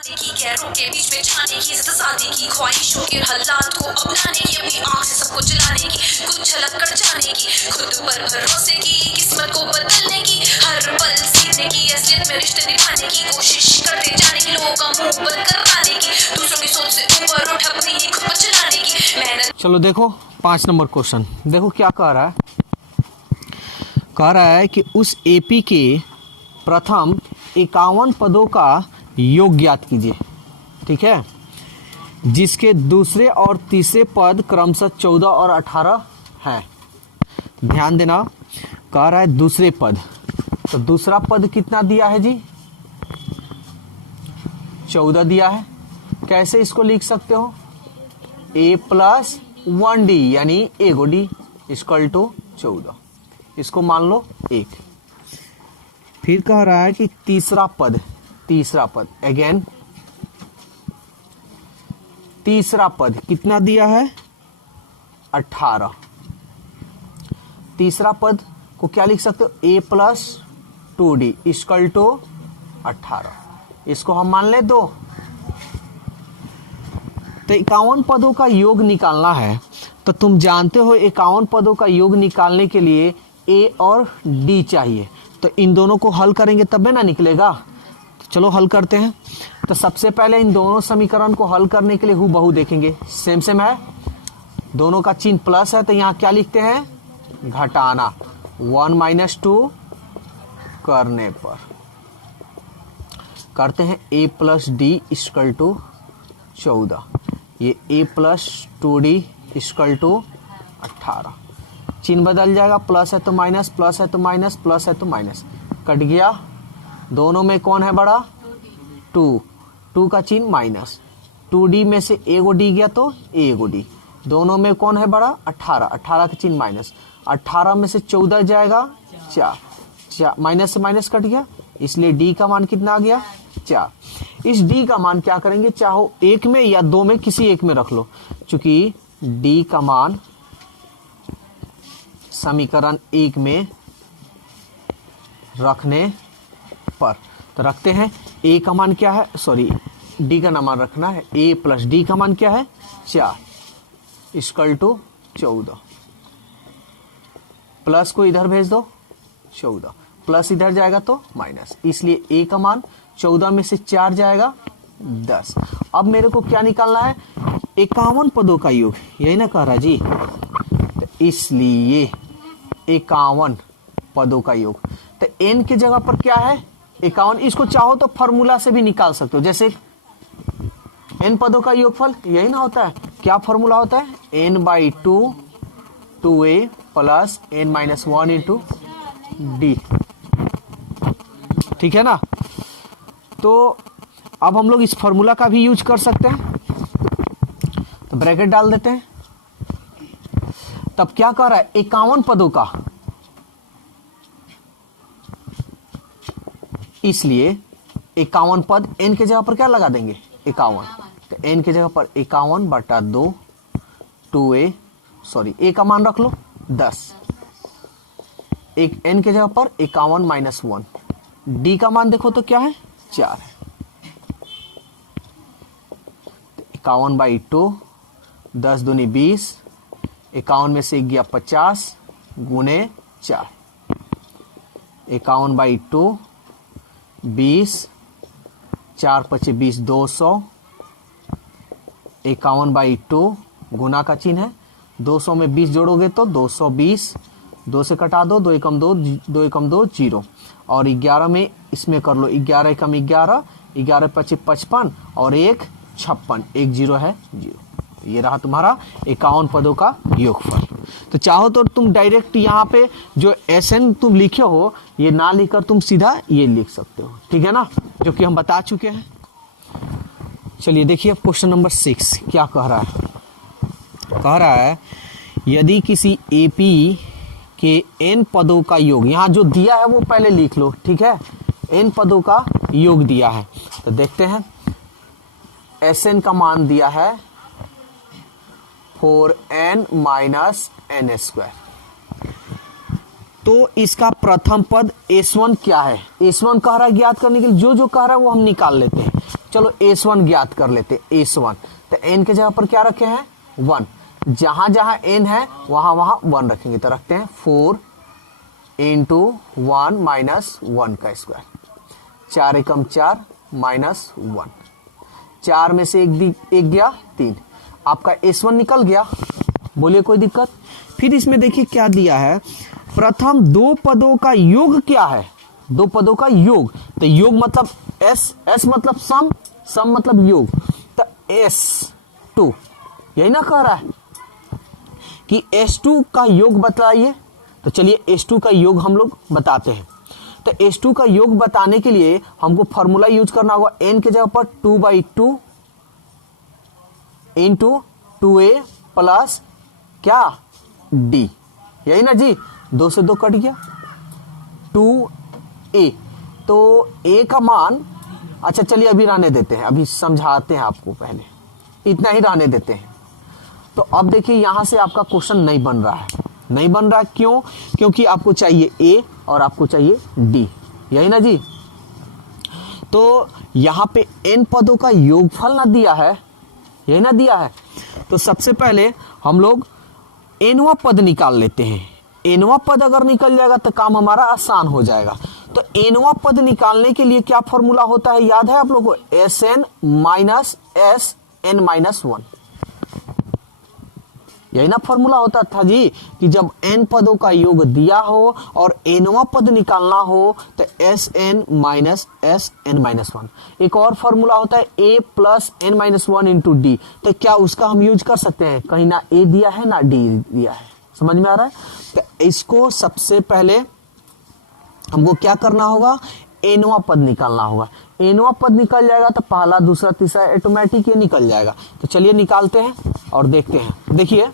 की गैरों के बीच में जाने की शादी की ख्वाहिशों के हालात को अपनाने की अपनी आंख से सबको जलाने की कुछ झलक कर जाने की खुद पर भरोसे की किस्मत को बदलने की हर पल सीखने की असलियत में रिश्ते निभाने की कोशिश करते जाने की लोगों का मुंह बंद कराने की दूसरों की सोच से ऊपर उठ अपनी ही खुद पर चलाने की मेहनत। चलो देखो 5 नंबर क्वेश्चन देखो क्या कह रहा है कि उस एपी के प्रथम 51 पदों का योग ज्ञात कीजिए। ठीक है, जिसके दूसरे और तीसरे पद क्रमशः 14 और 18 हैं। ध्यान देना, कह रहा है दूसरे पद, तो दूसरा पद कितना दिया है जी? 14 दिया है। कैसे इसको लिख सकते हो? a प्लस 1d यानी a गो d इक्वल टू 14, इसको मान लो 1। फिर कह रहा है कि तीसरा पद अगेन तीसरा पद कितना दिया है? 18। तीसरा पद को क्या लिख सकते हो? a plus 2d equal to 18, इसको हम मान ले 2। तो 51 पदों का योग निकालना है, तो तुम जानते हो 51 पदों का योग निकालने के लिए a और d चाहिए, तो इन दोनों को हल करेंगे तब ना निकलेगा। चलो हल करते हैं। तो सबसे पहले इन दोनों समीकरण को हल करने के लिए हूबहू देखेंगे, सेम है, दोनों का चिन्ह प्लस है, तो यहाँ क्या लिखते हैं? घटाना। 1 - 2 करने पर करते हैं a plus D equal to 14, ये a plus 2d equal to 18। चिन्ह बदल जाएगा, प्लस है तो माइनस, प्लस है तो माइनस, प्लस है तो माइनस, कट गया। दोनों में कौन है बड़ा? 2 का चिन्ह माइनस, 2d में से a गो d गया तो a गो d। दोनों में कौन है बड़ा? 18 का चिन्ह माइनस, 18 में से 14 जाएगा 4, माइनस से माइनस कट गया, इसलिए d का मान कितना आ गया? 4। इस d का मान क्या करेंगे? चाहो 1 में या 2 में किसी एक में रख लो, चूंकि d का मान समीकरण 1 में रखने पर, तो रखते हैं। a का मान क्या है? सॉरी, d का मान रखना है। a प्लस d का मान क्या है? 4 इक्वल टू 14। प्लस को इधर भेज दो, 14 प्लस इधर जाएगा तो माइनस, इसलिए a का मान 14 में से 4 जाएगा 10। अब मेरे को क्या निकालना है? 51 पदों का योग, यही ना कह रहा जी? तो इसलिए 51 पदों का योग, तो n की जगह पर क्या है? 51। इसको चाहो तो फॉर्मूला से भी निकाल सकते हो, जैसे n पदों का योगफल यही ना होता है। क्या फॉर्मूला होता है? n/2 2a plus n-1 into d। ठीक है ना? तो अब हम लोग इस फॉर्मूला का भी यूज कर सकते हैं, तो ब्रैकेट डाल देते हैं। तब क्या कर रहा है? 51 पदों का, इसलिए 51 पद n के जगह पर क्या लगा देंगे? 51, तो n के जगह पर 51/2 2a, सॉरी a का मान रख लो 10, एक n के जगह पर 51 - 1, d का मान देखो तो क्या है? 4 है। 51/2 10 दूनी 20, 51 में से गया 50 गुने 4, 51/2 20, 4 × 5 = 20, 200। 51/2 गुना का चिन्ह है, 200 में 20 जोड़ोगे तो 220, 2 से कटा दो, 2 एकम 2, 2 एकम 2 0, और 11 में इसमें कर लो 11 एकम 11, 11 × 5 = 55 और 1 56, 1 0 है 0। ये रहा तुम्हारा 51 पदों का योगफल। तो चाहो तो तुम डायरेक्ट यहाँ पे जो SN तुम लिखे हो, ये ना लिखकर तुम सीधा ये लिख सकते हो, ठीक है ना, जो कि हम बता चुके हैं। चलिए देखिए अब क्वेश्चन नंबर 6 क्या कह रहा है? कह रहा है यदि किसी AP के n पदों का योग, यहाँ जो दिया है वो पहले लिख लो, ठीक है, n पदों का योग दिया है, तो देखते हैं। SN का मान दिया है 4n - n², तो इसका प्रथम पद S1 क्या है? S1 कह रहा है ज्ञात करने के लिए, जो कह रहा है वो हम निकाल लेते हैं। चलो S1 ज्ञात कर लेते हैं। S1 तो n के जगह पर क्या रखे हैं 1, जहां जहां n है वहां वहां 1 रखेंगे, तो रखते हैं 4 इंटू 1 माइनस 1 का स्क्वायर, 4 एकम 4 माइनस 1, 4 में से एक गया 3, आपका S1 निकल गया। बोलिए कोई दिक्कत? फिर इसमें देखिए क्या दिया है, प्रथम दो पदों का योग क्या है, दो पदों का योग, तो योग मतलब S मतलब सम मतलब योग, तो S2 यही ना कह रहा है कि S2 का योग बताइए, तो चलिए S2 का योग हम लोग बताते हैं। तो S2 का योग बताने के लिए हमको फॉर्मूला यूज करना होगा, n के जगह पर 2/2 इंटू 2a प्लस क्या d, यही ना जी, 2 से 2 कट गया, 2a, तो a का मान, अच्छा चलिए अभी रहने देते हैं, अभी समझाते हैं आपको, पहले इतना ही रहने देते हैं। तो अब देखिए यहां से आपका क्वेश्चन नहीं बन रहा है, नहीं बन रहा है क्यों? क्योंकि आपको चाहिए a और आपको चाहिए d, यही ना जी। तो यहां पे n पदों का योगफल ना दिया है, यही ना दिया है, तो सबसे पहले हम लोग nवां पद निकाल लेते हैं। nवां पद अगर निकल जाएगा तो काम हमारा आसान हो जाएगा। तो nवां पद निकालने के लिए क्या फॉर्मूला होता है, याद है आप लोगों को? Sn माइनस Sn-1, यही ना फॉर्मूला होता था जी, कि जब n पदों का योग दिया हो और nवां पद निकालना हो तो Sn माइनस Sn-1। एक और फॉर्मूला होता है a plus n-1 into D, तो क्या उसका हम यूज कर सकते हैं? कहीं ना a दिया है ना d दिया है, समझ में आ रहा है? तो इसको सबसे पहले हमको क्या करना होगा, nवां पद निकालना होगा। nवां पद निकल जाएगा तो पहला दूसरा तीसरा ऑटोमेटिक ये निकल जाएगा। तो चलिए निकालते हैं और देखते हैं। देखिए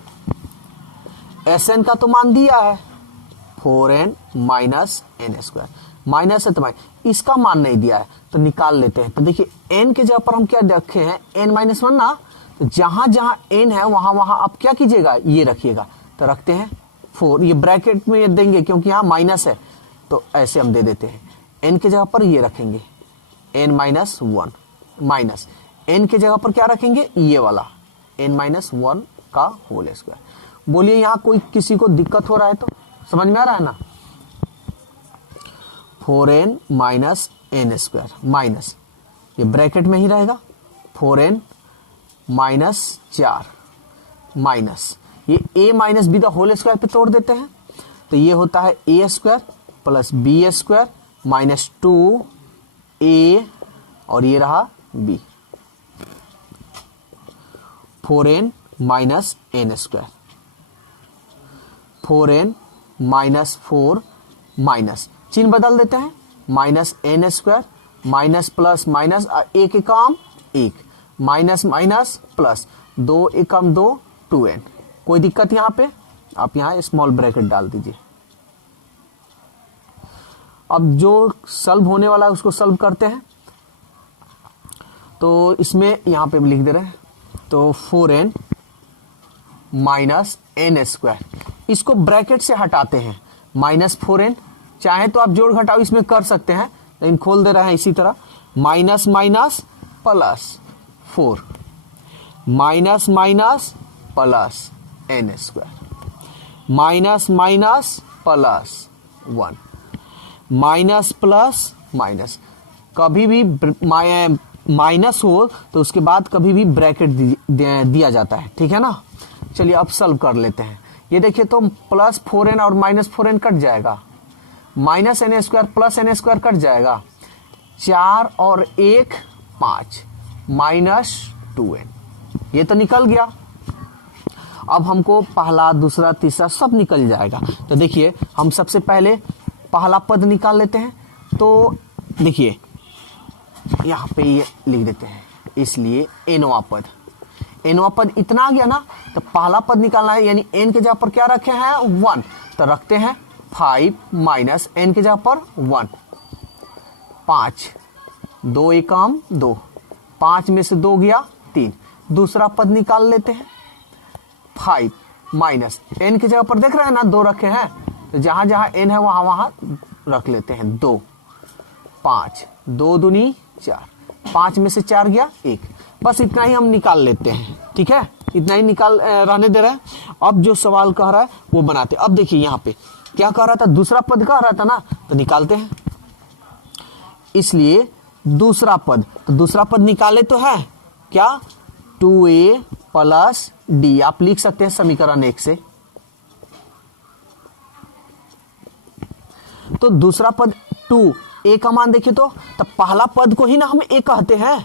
Sn का तो मान दिया है 4n minus n square, minus है तो इसका मान नहीं दिया है, तो निकाल लेते हैं। तो देखिए n के जगह पर हम क्या रखे हैं, n-1 ना, तो जहां जहां n है वहां वहां आप क्या कीजिएगा, ये रखिएगा। तो रखते हैं 4, ये ब्रैकेट में देंगे क्योंकि यहाँ माइनस है, तो ऐसे हम दे देते हैं। n के जगह पर ये रखेंगे n-1 माइनस, n के जगह पर क्या रखेंगे, ये वाला n-1 का होल स्क्वायर। बोलिए यहाँ कोई किसी को दिक्कत हो रहा है तो समझ में आ रहा है ना? 4n minus n square minus, ये ब्रैकेट में ही रहेगा, 4n माइनस 4 माइनस, ये a minus B the whole square पे तोड़ देते हैं, तो ये होता है a square plus B square minus 2a और ये रहा b, 4n minus n square, 4n minus 4 minus, चिन्ह बदल देते हैं, minus n square minus plus minus, एक एकम 1 माइनस माइनस प्लस, 2 एकम 2 2n। कोई दिक्कत यहाँ पे? आप यहाँ स्मॉल ब्रैकेट डाल दीजिए। अब जो सॉल्व होने वाला है उसको सॉल्व करते हैं। तो इसमें यहाँ पे लिख दे रहे हैं, तो 4n माइनस n स्क्वायर, इसको ब्रैकेट से हटाते हैं, माइनस 4n, चाहे तो आप जोड़ घटाओ इसमें कर सकते हैं, लेकिन खोल दे रहे हैं इसी तरह, minus minus plus 4 minus minus plus n square minus minus plus 1 minus plus minus, कभी भी माइनस हो तो उसके बाद कभी भी ब्रैकेट दिया जाता है, ठीक है ना? चलिए अब सॉल्व कर लेते हैं। ये देखिए तो प्लस 4n और माइनस 4n कट जाएगा, minus n square plus n square cut जाएगा, 4 और 1 5 माइनस 2n, ये तो निकल गया। अब हमको पहला दूसरा तीसरा सब निकल जाएगा। तो देखिए हम सबसे पहले पहला पद निकाल लेते हैं। तो देखिए यहाँ पे ये लिख देते हैं, इसलिए nवां पद, nवां पद इतना आ गया ना, तो पहला पद निकालना है, यानी n के जगह पर क्या रखे हैं 1, तो रखते हैं 5 माइनस n के जगह पर 1 5, 2 एकम 2, 5 में से 2 गया 3, दूसरा पद निकाल लेते हैं 5 माइनस n के जगह पर देख रहे हैं ना 2 रखे हैं, तो जहां जहां n है वहां वहां रख लेते हैं 2, 5 2 दूनी 4, 5 में से 4 गया 1, बस इतना ही हम निकाल लेते हैं। ठीक है, इतना ही निकाल रहने दे रहे हैं। अब जो सवाल कह रहा है वो बनाते। अब देखिए यहाँ पे क्या कह रहा था, दूसरा पद कह रहा था ना, तो निकालते हैं। इसलिए दूसरा पद, तो दूसरा पद निकाले तो है क्या, 2a प्लस d, आप लिख सकते हैं समीकरण 1 से। तो दूसरा पद 2a का मान देखिए तो पहला पद को ही ना हम a कहते हैं,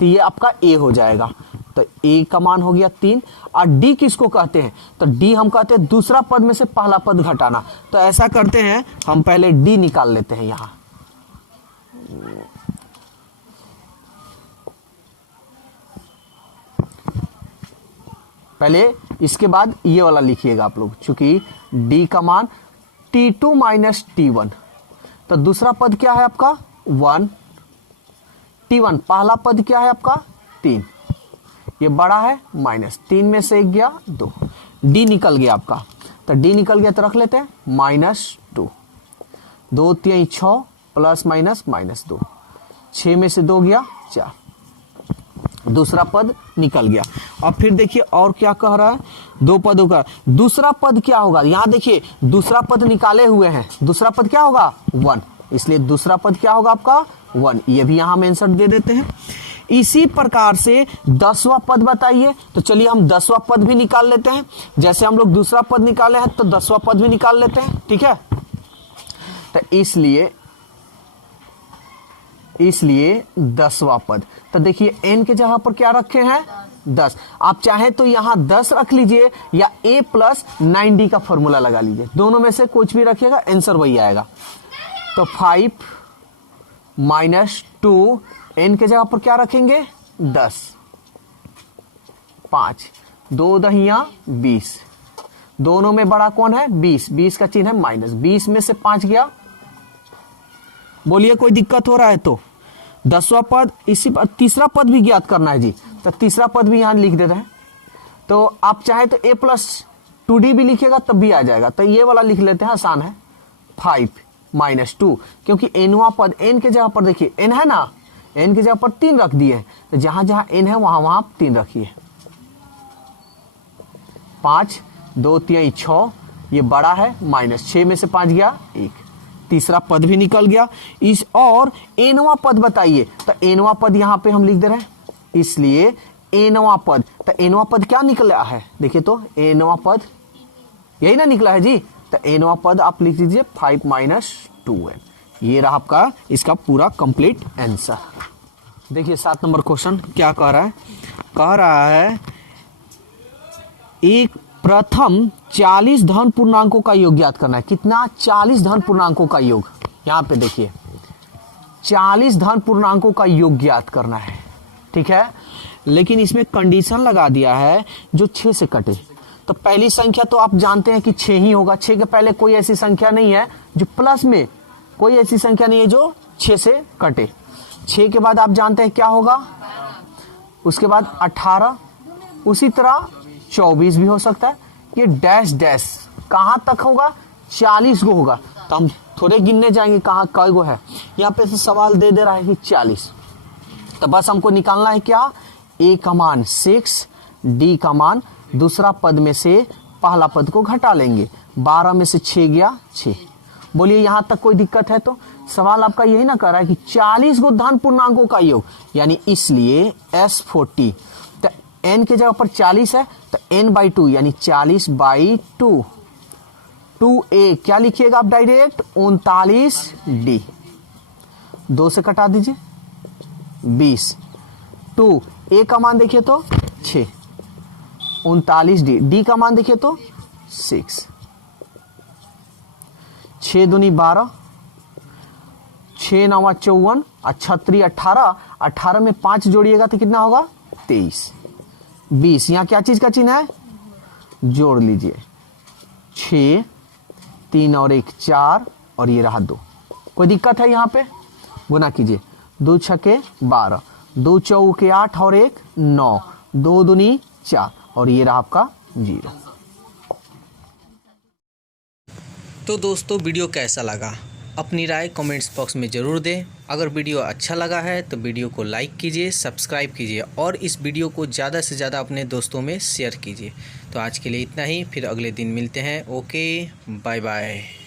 तो ये आपका a हो जाएगा। तो a का मान हो गया 3, और d किसको कहते हैं, तो d हम कहते हैं दूसरा पद में से पहला पद घटाना। तो ऐसा करते हैं, हम पहले d निकाल लेते हैं यहां। पहले इसके बाद ये वाला लिखिएगा आप लोग, चूंकि d का मान t2 माइनस t1, तो दूसरा पद क्या है आपका 1, t1 पहला पद क्या है आपका 3, ये बड़ा है माइनस 3 में से 1 गया 2, d निकल गया आपका। तो d निकल गया तो रख लेते हैं -2, 2 3 6 प्लस माइनस -2, 6 में से 2 गया 4, दूसरा पद निकल गया। अब फिर देखिए और क्या कह रहा है, दो पदों का दूसरा पद क्या होगा, यहां देखिए दूसरा पद निकाले हुए हैं, दूसरा पद क्या होगा 1, इसलिए दूसरा पद क्या होगा आपका 1, ये भी यहां हम आंसर दे देते हैं। इसी प्रकार से 10वां पद बताइए, तो चलिए हम 10वां पद भी निकाल लेते हैं। जैसे हम लोग दूसरा पद निकाले हैं तो 10वां पद भी निकाल लेते हैं। ठीक है, तो इसलिए 10वां पद, तो देखिए n के जगह पर क्या रखे हैं 10, आप चाहे तो यहां 10 रख लीजिए या a प्लस 9d का फॉर्मूला लगा लीजिए, दोनों में से कुछ भी रखिएगा आंसर वही आएगा। तो 5 - 2, n के जगह पर क्या रखेंगे 10, 5, 2 दहिया 20, दोनों में बड़ा कौन है 20, 20 का चिन्ह है माइनस, 20 में से 5 गया। बोलिए कोई दिक्कत हो रहा है तो 10वां पद, इसी तीसरा पद भी ज्ञात करना है जी, तो तीसरा पद भी यहां लिख देते हैं। तो आप चाहे तो a प्लस 2d भी लिखिएगा तब भी आ जाएगा, तो ये वाला लिख लेते हैं, आसान है 5 - 2, क्योंकि nवां पद n के जगह पर देखिए n है ना, n की जगह पर 3 रख दिए हैं, तो जहां जहां n है वहां वहां 3 रखिए। 5, 2 3 6, ये बड़ा है माइनस, 6 में से 5 गया 1, तीसरा पद भी निकल गया। इस और nवां पद बताइए, तो nवां पद यहां पे हम लिख दे रहे हैं, इसलिए nवां पद, तो nवां पद क्या निकला है देखिए तो nवां पद यही ना निकला है जी, तो nवां पद आप लिख दीजिए 5 - 2n, ये रहा आपका इसका पूरा कंप्लीट आंसर। देखिए 7 नंबर क्वेश्चन क्या कह रहा है, कह रहा है एक प्रथम 40 धन पूर्णांकों का योग ज्ञात करना है। कितना, 40 धन पूर्णांकों का योग, यहां पे देखिए 40 धन पूर्णांकों का योग ज्ञात करना है। ठीक है, लेकिन इसमें कंडीशन लगा दिया है जो 6 से कटे। तो पहली संख्या तो आप जानते हैं कि 6 ही होगा, 6 के पहले कोई ऐसी संख्या नहीं है जो प्लस में, कोई ऐसी संख्या नहीं है जो 6 से कटे। 6 के बाद आप जानते हैं क्या होगा, उसके बाद 18, उसी तरह 24 भी हो सकता है। ये डैश डैश कहां तक होगा, 40 गो होगा, तो हम थोड़े गिनने जाएंगे कहां कई गो है। यहाँ पे से सवाल दे दे रहा है कि 40, तो बस हमको निकालना है क्या, a का मान 6, d का मान दूसरा पद में से पहला पद को घटा लेंगे, 12 में से 6 गया 6। बोलिए यहां तक कोई दिक्कत है, तो सवाल आपका यही ना कर रहा है कि 40 गो धन पूर्णांकों का योग, यानी इसलिए S40, तो n के जगह पर 40 है, तो n/2 यानी 40/2, 2a क्या लिखिएगा आप डायरेक्ट 39d, 2 से कटा दीजिए 20, 2a का मान देखिए तो 6, 39d, d का मान देखिए तो 6, 6 दूनी 12, 6 9 54, 36 18, 18 में 5 जोड़िएगा तो कितना होगा 23, 20, यहाँ क्या चीज का चिन्ह है, जोड़ लीजिए, 6 3 और 1 4, और ये रहा 2। कोई दिक्कत है यहाँ पे, गुना कीजिए, 2 छके 12, 2 चौके 8 और 1 9, 2 दूनी 4, और ये रहा आपका 0। तो दोस्तों वीडियो कैसा लगा अपनी राय कमेंट्स बॉक्स में ज़रूर दें। अगर वीडियो अच्छा लगा है तो वीडियो को लाइक कीजिए, सब्सक्राइब कीजिए और इस वीडियो को ज़्यादा से ज़्यादा अपने दोस्तों में शेयर कीजिए। तो आज के लिए इतना ही, फिर अगले दिन मिलते हैं। Okay, bye bye.